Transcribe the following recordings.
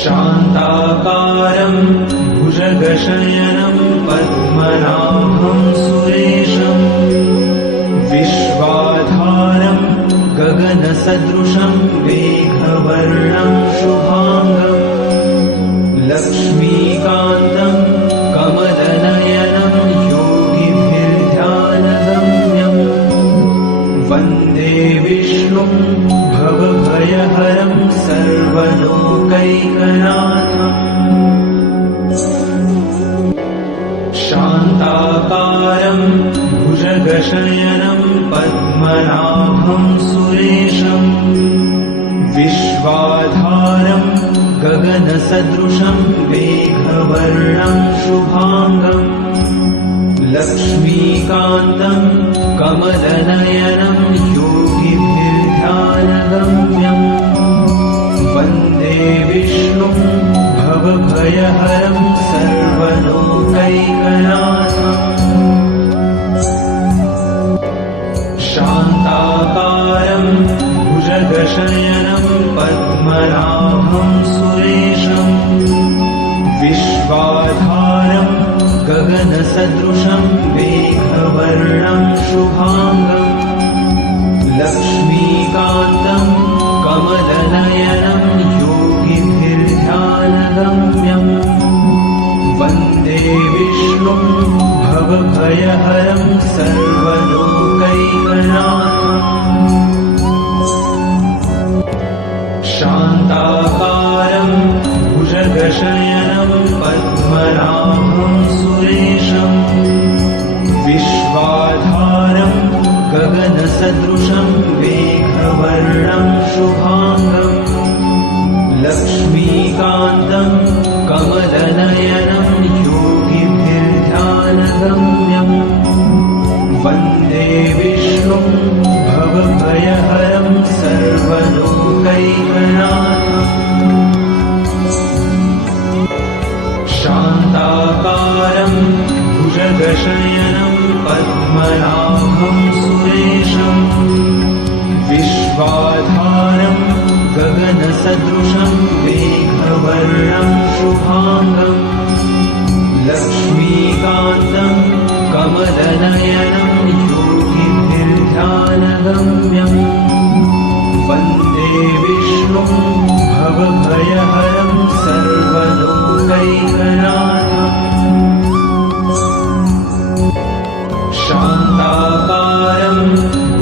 शान्ताकारं भुजगशयनं पद्मनाभं सुरेशं विश्वाधारं गगनसदृशं मेघवर्णं शुभांगं लक्ष्मीकान्तं कमलनयनं योगिभिर्ध्यानगम्यं वन्दे विष्णुं भवभयहरं सर्वलोकैकनाथम् शान्ताकारं भुजगशयनं पद्मनाभं सुरेशं विश्वाधारं गगनसदृशं मेघवर्णं शुभांगं लक्ष्मीकान्तं कमलनयनं योगिभिर्ध्यानगम्यं वन्दे विष्णुं भवभयहरं सर्वलोकैकनाथम् शान्ताकारं भुजगशयनं पद्मनाभं सुरेशं विश्वाधारं गगनसदृशं मेघवर्णं शुभांगं लक्ष्मीकान्तं कमलनयनं योगिभिर्ध्यानगम्यं वन्दे विष्णुं भवभयहरं सर्वलोकैकनाथम् शान्ताकारं भुजगशयनं पद्मनाभं सुरेशं विश्वाधारं गगनसदृशं मेघवर्णं शुभांगं लक्ष्मीकान्तं कमलनयनं योगिभिर्ध्यानगम्यं वन्दे विष्णुं भवभयहरं सर्वलोकैकनाथम् शान्ताकारं भुजगशयनं पद्मनाभं सुरेशं विश्वाधारं गगनसदृशं मेघवर्णं शुभांगं लक्ष्मीकान्तं कमलनयनं योगिभिर्ध्यानगम्यं वन्दे विष्णुं भवभयहरं सर्वलोकैकनाथम् शान्ताकारं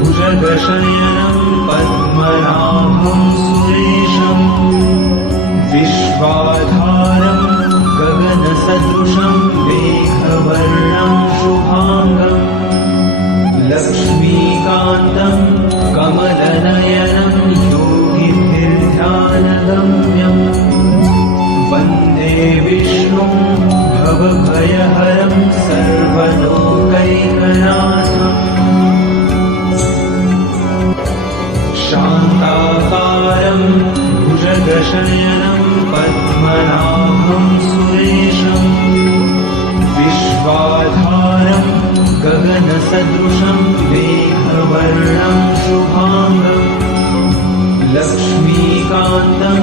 भुजगशयनं पद्मनाभं सुरेशं विश्वाधारं गगनसदृशं मेघवर्णं शुभांगं लक्ष्मीकान्तं कमलनयनं योगिभिर्ध्यानगम्यं वन्दे विष्णुं भवभयहरं सर्वलोकैकनाथम् शान्ताकारं भुजगशयनं पद्मनाभं सुरेशं विश्वाधारं गगनसदृशं मेघवर्णं शुभांगं लक्ष्मीकान्तं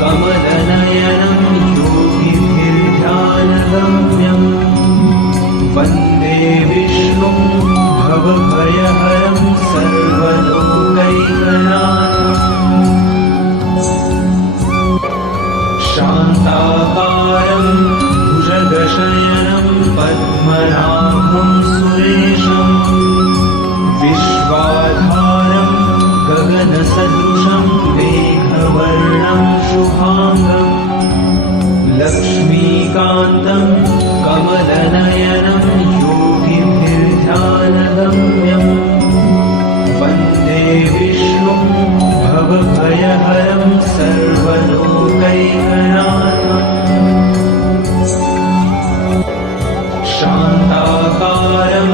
कमलनयनं योगिभिर्ध्यानगम्यं वन्दे विष्णुं भवभयहरं सर्वलोकैकनाथम् शान्ताकारं भुजगशयनं पद्मनाभं सुरेशं विश्वाधारं गगनसदृशं मेघवर्णं शुभांगं लक्ष्मीकान्तं कमलनयनं योगिभिर्ध्यानगम्यं वन्दे विष्णुं भवभयहरं सर्वलोकैकनाथम् शान्ताकारं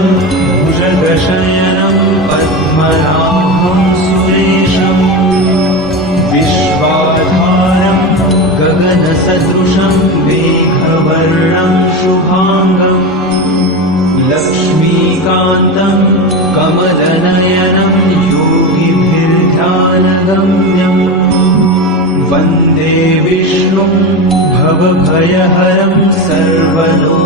भुजगशयनं पद्मनाभं सुरेशं विश्वाधारं गगनसदृशं मेघवर्णं शुभांगं लक्ष्मीकान्तं कमलनयनं योगिभिर्ध्यानगम्यं वन्दे वन्दे विष्णुं भवभयहरं सर्वलोकैकनाथम्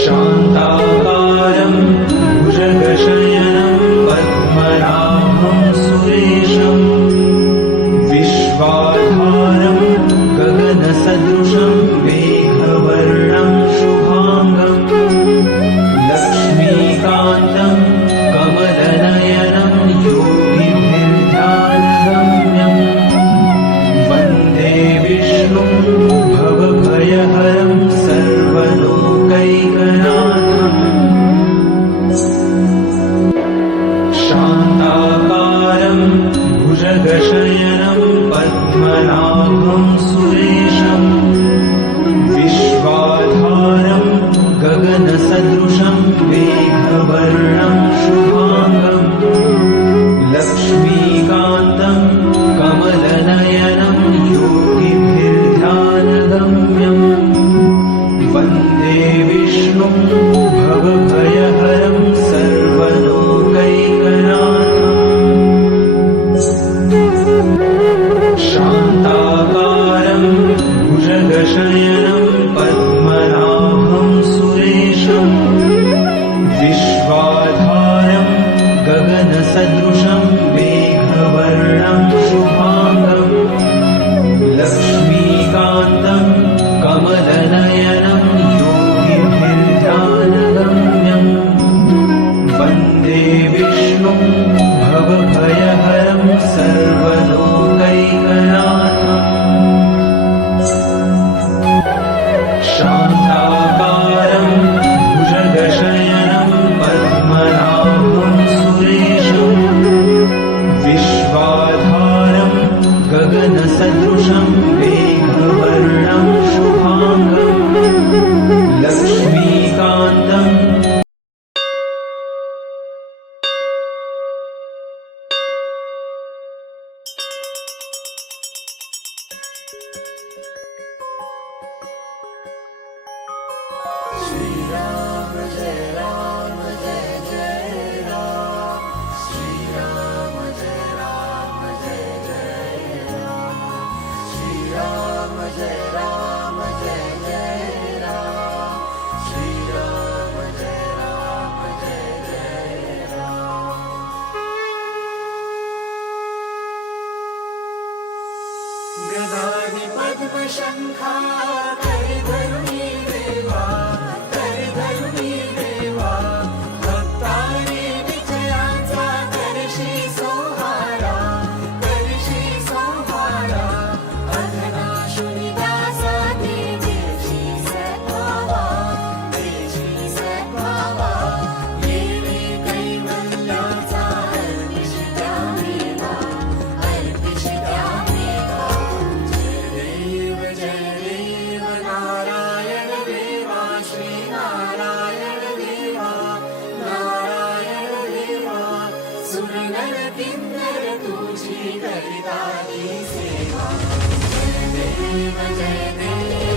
शान्ताकारं भुजगशयनं पद्मनाभं सुरेशम् विश्वाधारं गगनसदृशं मेघवर्णं शुभाङ्गम् लक्ष्मीकान्तं कमलनयनं योगिभिर्ध्यानगम्यम् वन्दे विष्णुं भवभयहरं सर्वलोकैकनाथम् शान्ताकारं भुजगशयनं पद्मनाभं सुरेशम् विश्वाधारं गगनसदृशं मेघवर्णं शुभाङ्गम् लक्ष्मीकान्तं कमलनयनं योगिभिर्ध्यानगम्यम् वन्दे विष्णुं भवभयहरं सर्वलोकैकनाथम् शान्ताकारं भुजगशयनं पद्मनाभं सुरेशम् विश्वाधारं गगनसदृशं मेघवर्णं शुभाङ्गम् लक्ष्मीकान्तं कमलनयनं योगिभिर्ध्यानगम्यम् वन्दे विष्णुं भवभयहरं सर्वलोकैकनाथम् शान्ताकारं भुजगशयनं पद्मनाभं सुरेशम् विश्वाधारं गगनसदृशं मेघवर्णं शुभाङ्गम् लक्ष्मीकान्तं गदानि पद्मशङ्खा करिधरुणी देवा करिधरुणी देवा भक्तानि विजयाचा करशी सोहारा अधनाशुनी दासा देशी सद्भावा येणे कैवल्याचा अर्पिष्या मेवा जय देव नारायण देवा श्रीनारायण देवा नारायण देवा सुरनर किन्नर तुझी करिताली सेवा जय देव